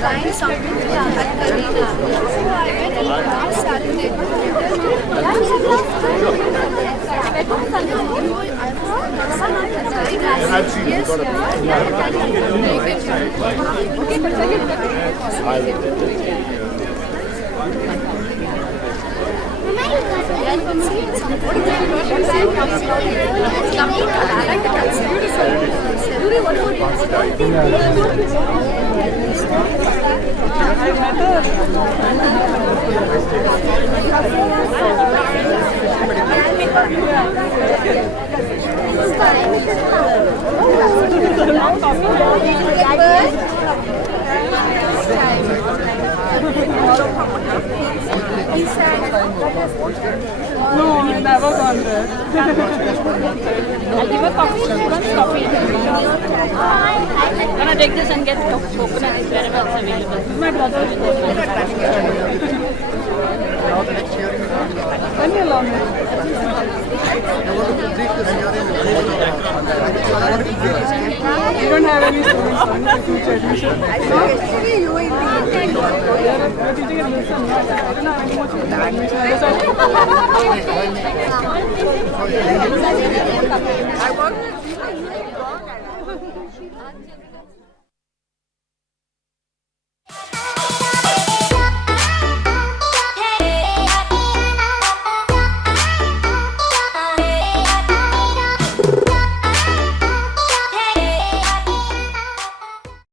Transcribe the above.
Trying something at Karina. So I went and started it. I've seen you got No, I've never gone there. I'll give a coffee. I'm gonna take this and get coconut wherever it's available. My brother will go. When you along you don't have any students on the future admission? Actually, you will be. You're teaching in Wilson, no? I don't have any more students admission. I work